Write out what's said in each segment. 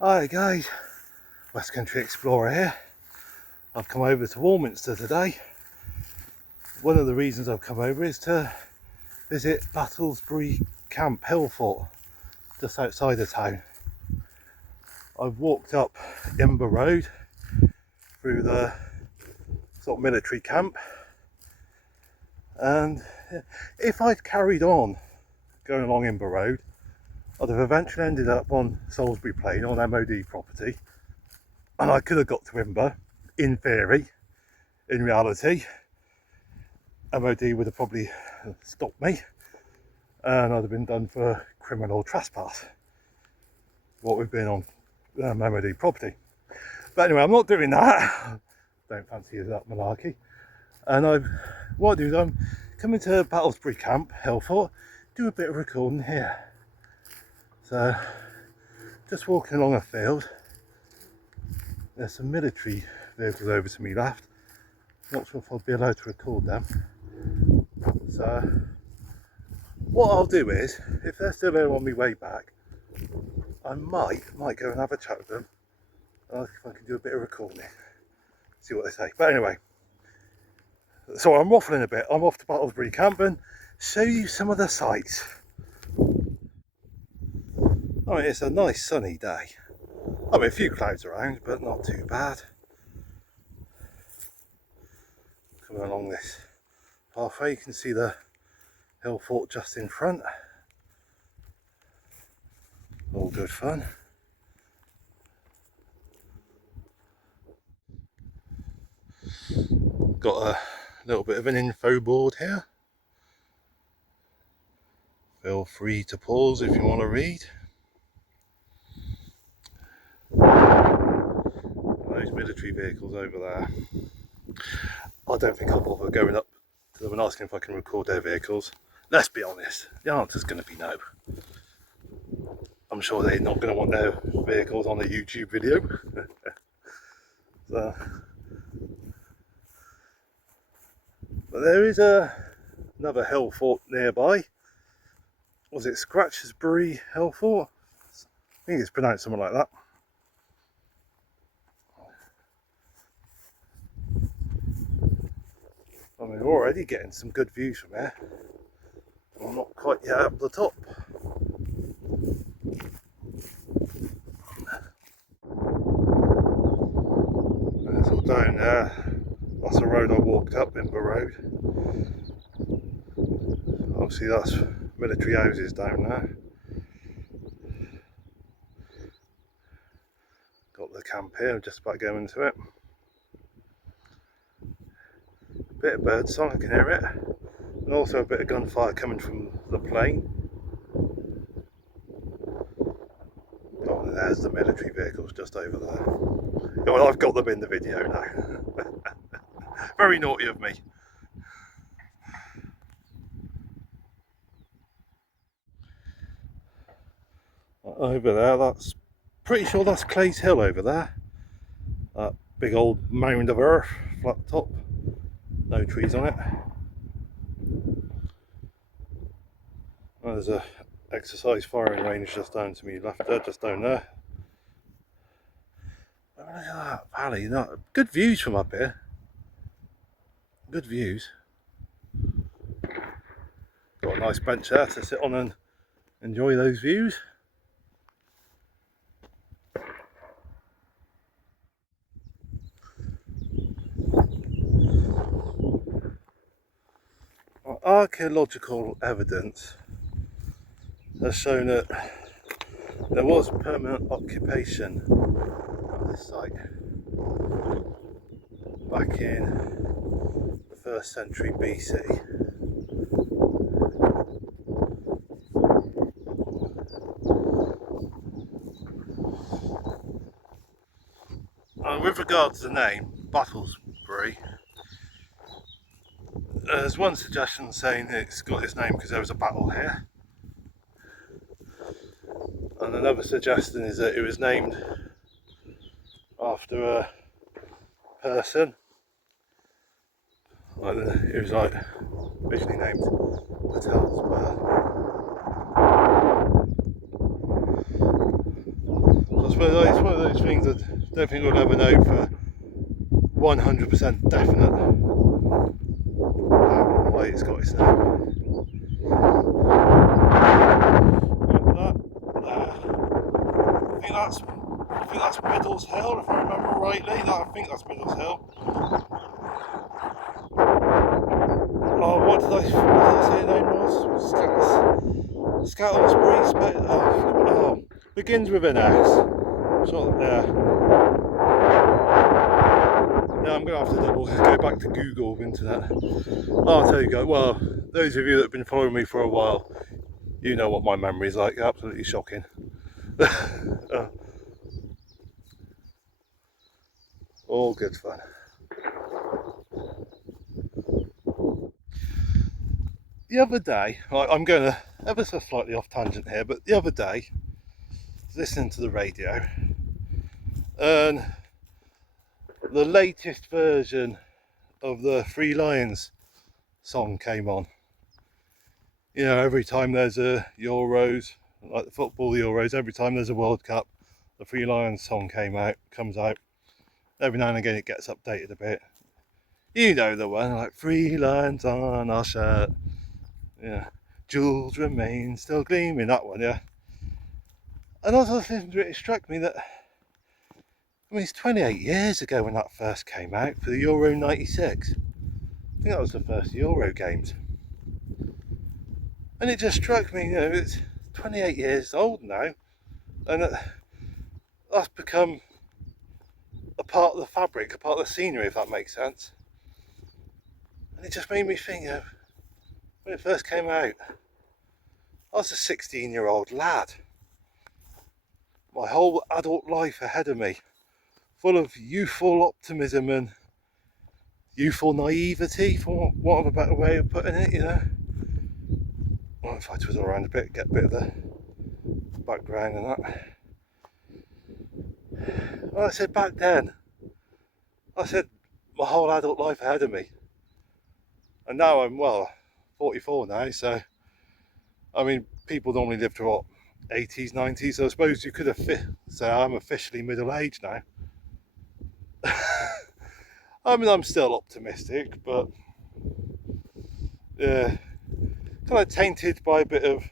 Hi guys, West Country Explorer here. I've come over to Warminster today. One of the reasons I've come over is to visit Battlesbury Camp, Hillfort, just outside of town. I've walked up Imber Road through the sort of military camp, and if I'd carried on going along Imber Road, I'd have eventually ended up on Salisbury Plain on MOD property, and I could have got to Imber, in theory. In reality, MOD would have probably stopped me and I'd have been done for criminal trespass, what we've been on MOD property. But anyway, I'm not doing that. Don't fancy that malarkey. And what I do is I'm coming to Battlesbury Camp, Hillfort, do a bit of recording here. So, just walking along a field, there's some military vehicles over to me left. Not sure if I'll be allowed to record them. So, what I'll do is, if they're still there on my way back, I might go and have a chat with them. If I can do a bit of recording, see what they say. But anyway, so I'm waffling a bit. I'm off to Battlesbury Camp and show you some of the sights. I mean, it's a nice sunny day. I mean, a few clouds around, but not too bad. Coming along this pathway, you can see the Hillfort just in front. All good fun. Got a little bit of an info board here. Feel free to pause if you want to read. Those military vehicles over there. I don't think I'll bother going up to them and asking if I can record their vehicles. Let's be honest, the answer's going to be no. I'm sure they're not going to want their vehicles on a YouTube video. So, but there is another Hillfort nearby. Was it Scratchbury Hillfort? I think it's pronounced something like that. I mean, we're already getting some good views from here. I'm not quite yet up the top. It's all down there. That's the road I walked up, Imber Road. Obviously that's military houses down there. Got the camp here, I'm just about going into it. Bit of bird song, I can hear it. And also a bit of gunfire coming from the plain. Oh, and there's the military vehicles just over there. Well, I've got them in the video now. Very naughty of me. Over there, that's pretty sure that's Clay's Hill over there. That big old mound of earth, flat top, no trees on it. There's a exercise firing range just down to me left there, just down there. Look at that valley, good views from up here. Good views. Got a nice bench there to sit on and enjoy those views. Archaeological evidence has shown that there was permanent occupation of this site back in the 1st century BC. And with regard to the name, Battlesbury, there's one suggestion saying it's got its name because there was a battle here. And another suggestion is that it was named after a person. It was like originally named Battlesbury. So I suppose it's one of those things I don't think we'll ever know for 100% definite why it's got its name. I think that's Middles Hill, if I remember rightly. I think that's Middles Hill. Oh, what did I say the name was? Scratchbury. Begins with an S. So, yeah, I'm going to have to go back to Google internet. I'll tell you guys, well, those of you that have been following me for a while, you know what my memory's like, absolutely shocking. All good fun. The other day, I'm going to ever so slightly off tangent here, but the other day, listening to the radio, and the latest version of the Three Lions song came on. You know, every time there's a Euros, like the football Euros, every time there's a World Cup, the Three Lions song comes out. Every now and again it gets updated a bit. You know the one, like Three Lions on our shirt. Yeah. Jewels remain still gleaming, that one, yeah. And as I was listening to it, it struck me that, I mean, it's 28 years ago when that first came out for the Euro 96. I think that was the first Euro games. And it just struck me, you know, it's 28 years old now, and that's become a part of the fabric, a part of the scenery, if that makes sense. And it just made me think, you know, when it first came out, I was a 16-year-old lad. My whole adult life ahead of me, full of youthful optimism and youthful naivety, for want of a better way of putting it, you know. Well, if I twizzle around a bit, get a bit of the background and that. Well, I said back then, I said my whole adult life ahead of me. And now I'm, well, 44 now, so, I mean, people normally live to what, 80s, 90s, so I suppose you could have say I'm officially middle-aged now. I mean, I'm still optimistic, but yeah, kind of tainted by a bit of,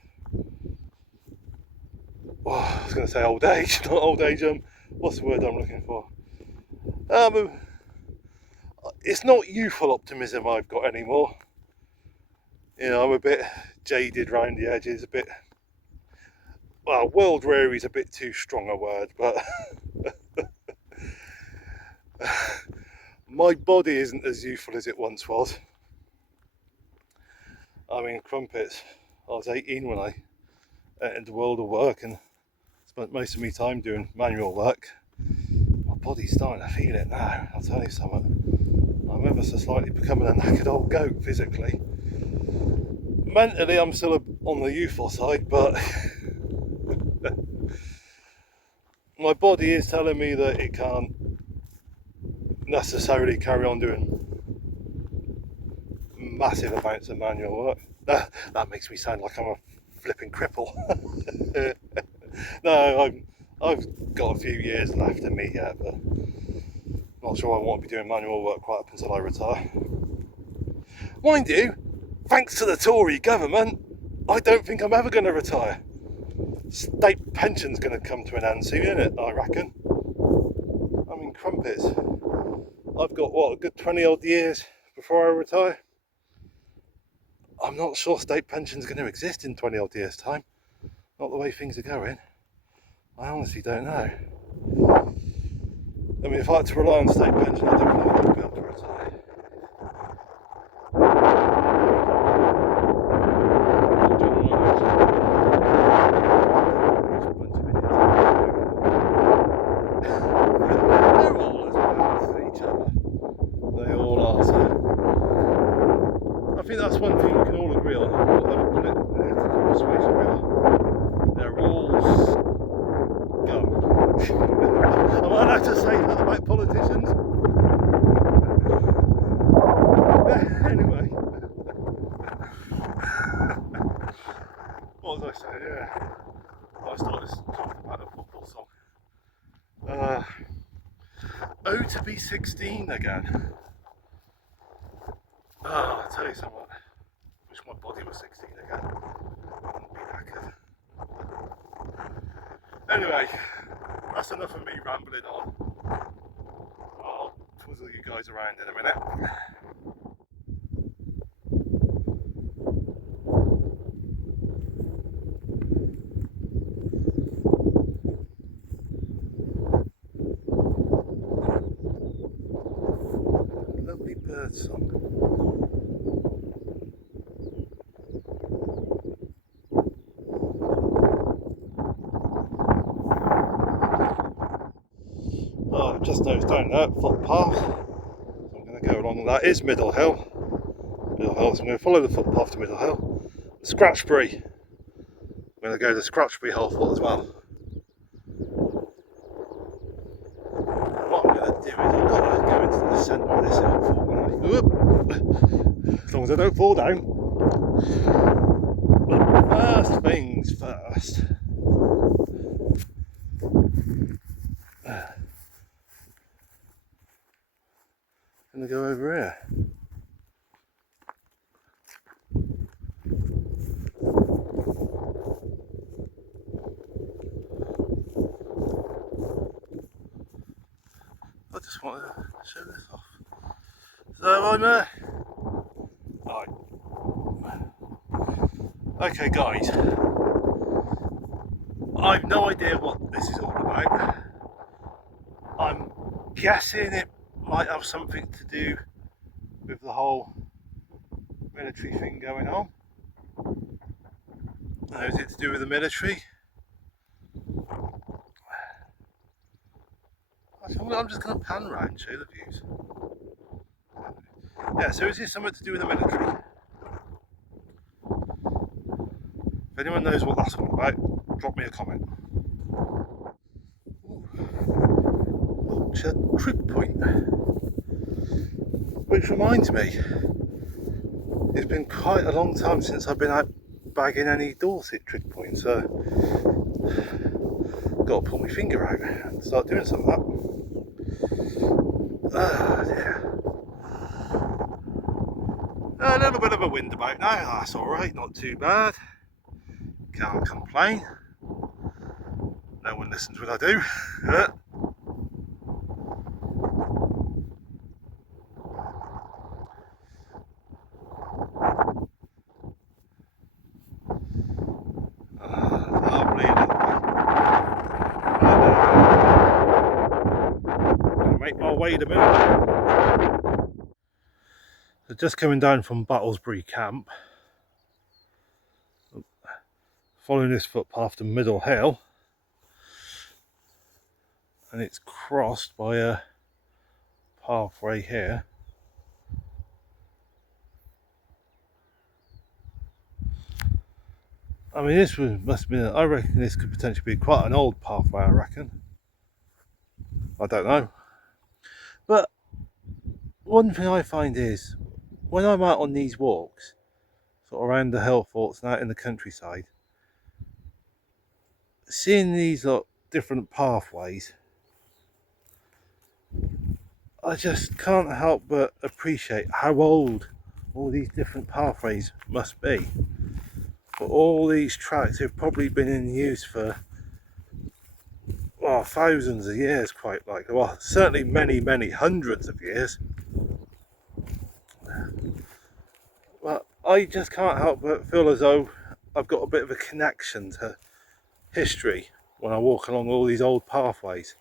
I was going to say old age, not old age, what's the word I'm looking for? It's not youthful optimism I've got anymore. You know, I'm a bit jaded round the edges, a bit, well, world weary is a bit too strong a word, but my body isn't as youthful as it once was. I mean, crumpets, I was 18 when I entered the world of work and spent most of my time doing manual work. My body's starting to feel it now, I'll tell you something. I'm ever so slightly becoming a knackered old goat physically. Mentally, I'm still on the youthful side, but my body is telling me that it can't necessarily carry on doing massive amounts of manual work. That makes me sound like I'm a flipping cripple. No, I've got a few years left in me yet, but not sure I want to be doing manual work quite up until I retire. Mind you, thanks to the Tory government, I don't think I'm ever going to retire. State pension's going to come to an end soon, isn't it, I reckon? I mean, crumpets. I've got, what, a good 20 odd years before I retire? I'm not sure state pension's going to exist in 20 odd years' time. Not the way things are going. I honestly don't know. I mean, if I had to rely on state pension, I don't think I'd be able to retire. They're all as bad as each other. They all are, so I think that's one thing we can all agree on, whatever political persuasion we are. They're all scum. Am I allowed to say that about politicians? Anyway. What was I saying? Yeah. I started talking about a football song. Oh, to be 16 again. Oh, I'll tell you something. I wish my body was 16 again. Wouldn't be knackered. Anyway, that's enough of me rambling on. I'll twizzle you guys around in a minute. Lovely bird song. Oh, I've just noticed down there, footpath. So I'm going to go along that. Is Middle Hill. Middle Hill, so I'm going to follow the footpath to Middle Hill. Scratchbury. I'm going to go to Scratchbury Hillfort as well. What I'm going to do is I've got to go into the centre of this Hillfort. As long as I don't fall down. But first things first. I'm going to go over here. I just want to show this off. So I'm right. Okay guys, I've no idea what this is all about. I'm guessing it might have something to do with the whole military thing going on. Is it to do with the military? I'm just going to pan around and show the views. Yeah, so is this something to do with the military? If anyone knows what that's all about, drop me a comment. Wiltshire trig point. Which reminds me, it's been quite a long time since I've been out bagging any Dorset trig points, so got to pull my finger out and start doing some of that. Ah, dear. A little bit of a wind about now, that's alright, not too bad. Can't complain. No one listens when I do. Lovely little gonna make my way to Middle. So just coming down from Battlesbury camp, following this footpath to Middle Hill, and it's crossed by a pathway here. I mean, this must have been, I reckon this could potentially be quite an old pathway, I reckon. I don't know. But one thing I find is, when I'm out on these walks, sort of around the Hillforts and out in the countryside, seeing these different pathways, I just can't help but appreciate how old all these different pathways must be. But all these tracks have probably been in use for, well, thousands of years, quite likely. Well, certainly many hundreds of years. But I just can't help but feel as though I've got a bit of a connection to history when I walk along all these old pathways.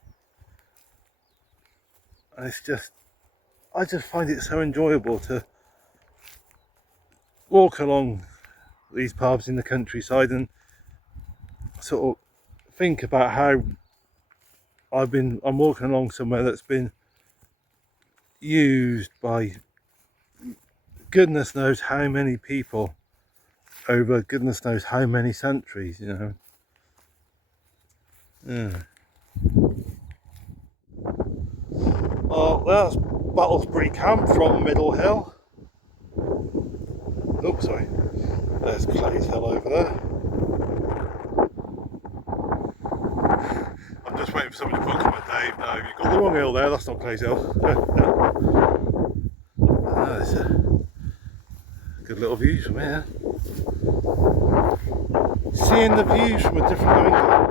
And it's just, I just find it so enjoyable to walk along these paths in the countryside and sort of think about how I'm walking along somewhere that's been used by goodness knows how many people over goodness knows how many centuries, you know. Yeah. Well, that's Battlesbury camp from Middle Hill. Oops, sorry. There's Clay's Hill over there. I'm just waiting for someone to put a comment down. Dave, no, you've got the wrong hill there, that's not Clay's Hill. No, it's a good little views from here. Seeing the views from a different angle.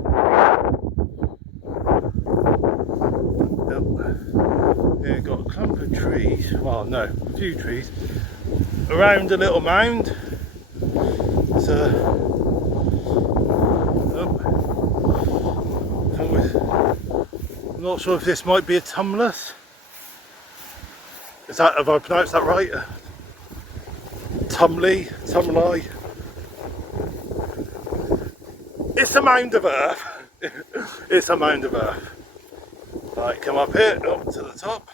Yeah, got a clump of trees, well no, a few trees, around a little mound. So, I'm not sure if this might be a tumulus. Is that, have I pronounced that right? Tumley. It's a mound of earth. It's a mound of earth. Right, come up here, up to the top.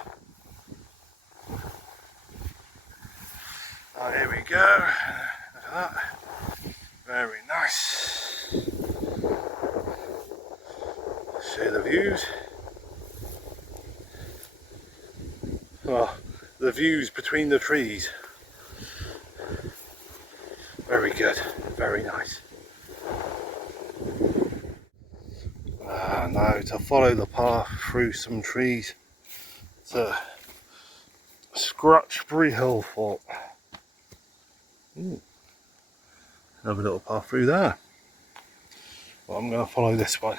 Right, here we go. Look at that. Very nice. See the views. Well, the views between the trees. Very good, very nice. Now to follow the path through some trees to Scratchbury Hillfort. Another little path through there. Well, I'm going to follow this one.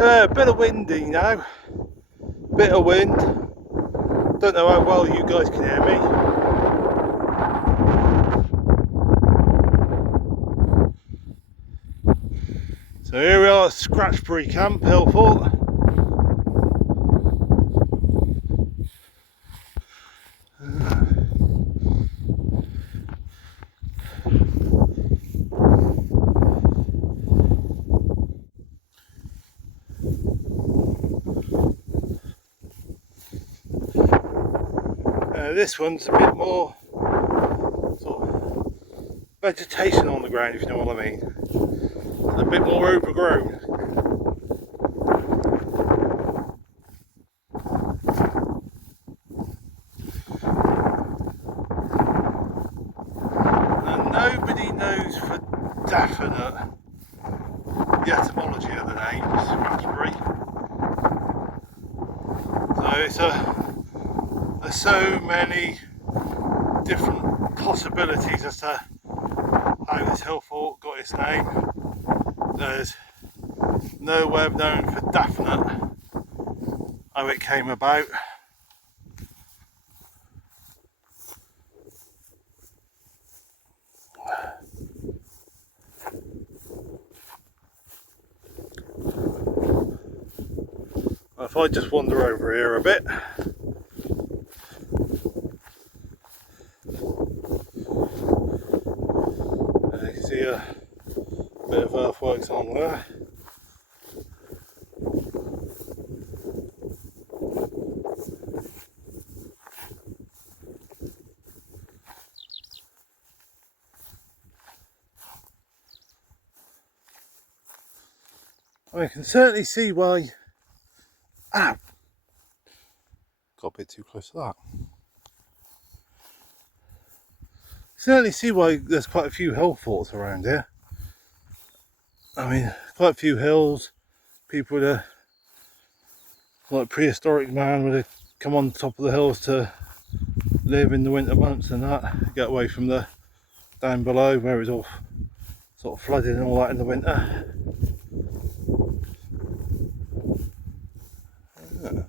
A bit of windy now. Bit of wind. Don't know how well you guys can hear me. So here we are at Scratchbury Camp, Hillfort. This one's a bit more sort of vegetation on the ground, if you know what I mean. It's a bit more overgrown. And nobody knows for definite the etymology of the name Scratchbury. So there's so many different possibilities as to how this Hillfort got its name. There's no way of knowing for definite how it came about. If I just wander over here a bit, you can see a bit of earthworks on there. I can certainly see why. Ow! Got a bit too close to that. Certainly see why there's quite a few hill forts around here. I mean, quite a few hills. People with a like prehistoric man would have come on top of the hills to live in the winter months and that, get away from the down below where it's all sort of flooded and all that in the winter. Yeah.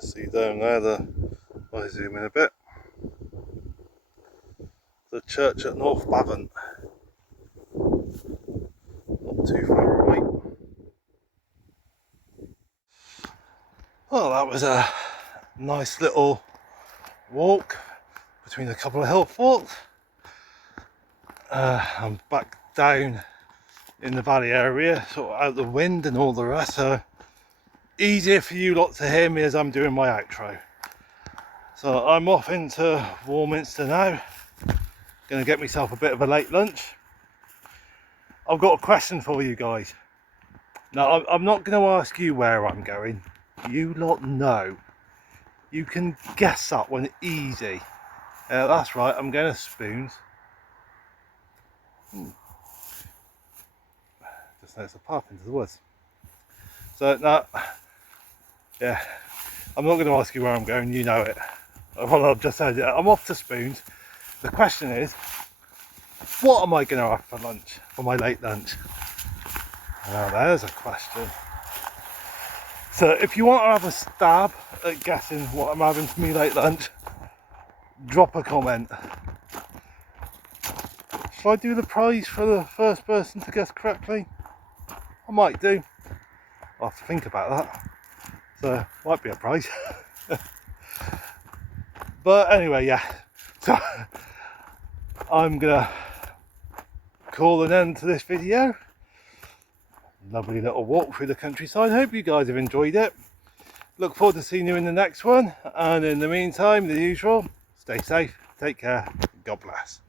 See down there, I zoom in a bit, the church at North Bavant, not too far away. Well, that was a nice little walk between a couple of hill forts. I'm back down in the valley area, sort of out the wind and all the rest, so easier for you lot to hear me as I'm doing my outro. So I'm off into Warminster now, gonna get myself a bit of a late lunch. I've got a question for you guys. Now I'm not going to ask you where I'm going, you lot know. You can guess that one easy. That's right, I'm going to Spoons. Just noticed a path into the woods. So now, yeah, I'm not going to ask you where I'm going, you know it. Well, I've just said it, I'm off to Spoons. The question is, what am I going to have for lunch, for my late lunch? Now there's a question. So if you want to have a stab at guessing what I'm having for me late lunch, drop a comment. Shall I do the prize for the first person to guess correctly? I might do. I'll have to think about that. So might be a prize. But anyway, yeah. So I'm gonna call an end to this video. Lovely little walk through the countryside. Hope you guys have enjoyed it. Look forward to seeing you in the next one, and in the meantime, the usual, stay safe, take care, God bless.